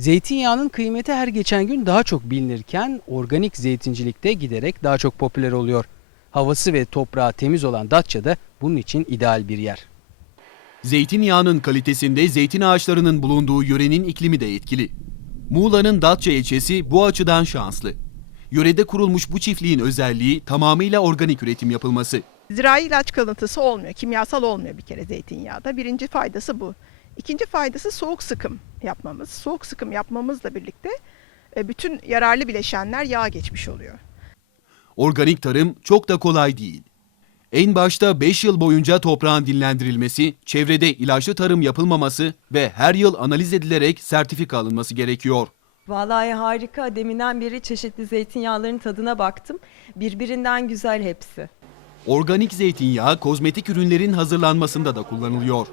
Zeytinyağının kıymeti her geçen gün daha çok bilinirken organik zeytincilikte giderek daha çok popüler oluyor. Havası ve toprağı temiz olan Datça'da bunun için ideal bir yer. Zeytinyağının kalitesinde zeytin ağaçlarının bulunduğu yörenin iklimi de etkili. Muğla'nın Datça ilçesi bu açıdan şanslı. Yörede kurulmuş bu çiftliğin özelliği tamamıyla organik üretim yapılması. Zirai ilaç kalıntısı olmuyor, kimyasal olmuyor bir kere zeytinyağda. Birinci faydası bu. İkinci faydası soğuk sıkım yapmamız. Soğuk sıkım yapmamızla birlikte e, bütün yararlı bileşenler yağa geçmiş oluyor. Organik tarım çok da kolay değil. En başta 5 yıl boyunca toprağın dinlendirilmesi, çevrede ilaçlı tarım yapılmaması ve her yıl analiz edilerek sertifika alınması gerekiyor. Vallahi harika. Deminden beri çeşitli zeytinyağların tadına baktım. Birbirinden güzel hepsi. Organik zeytinyağı kozmetik ürünlerin hazırlanmasında da kullanılıyor.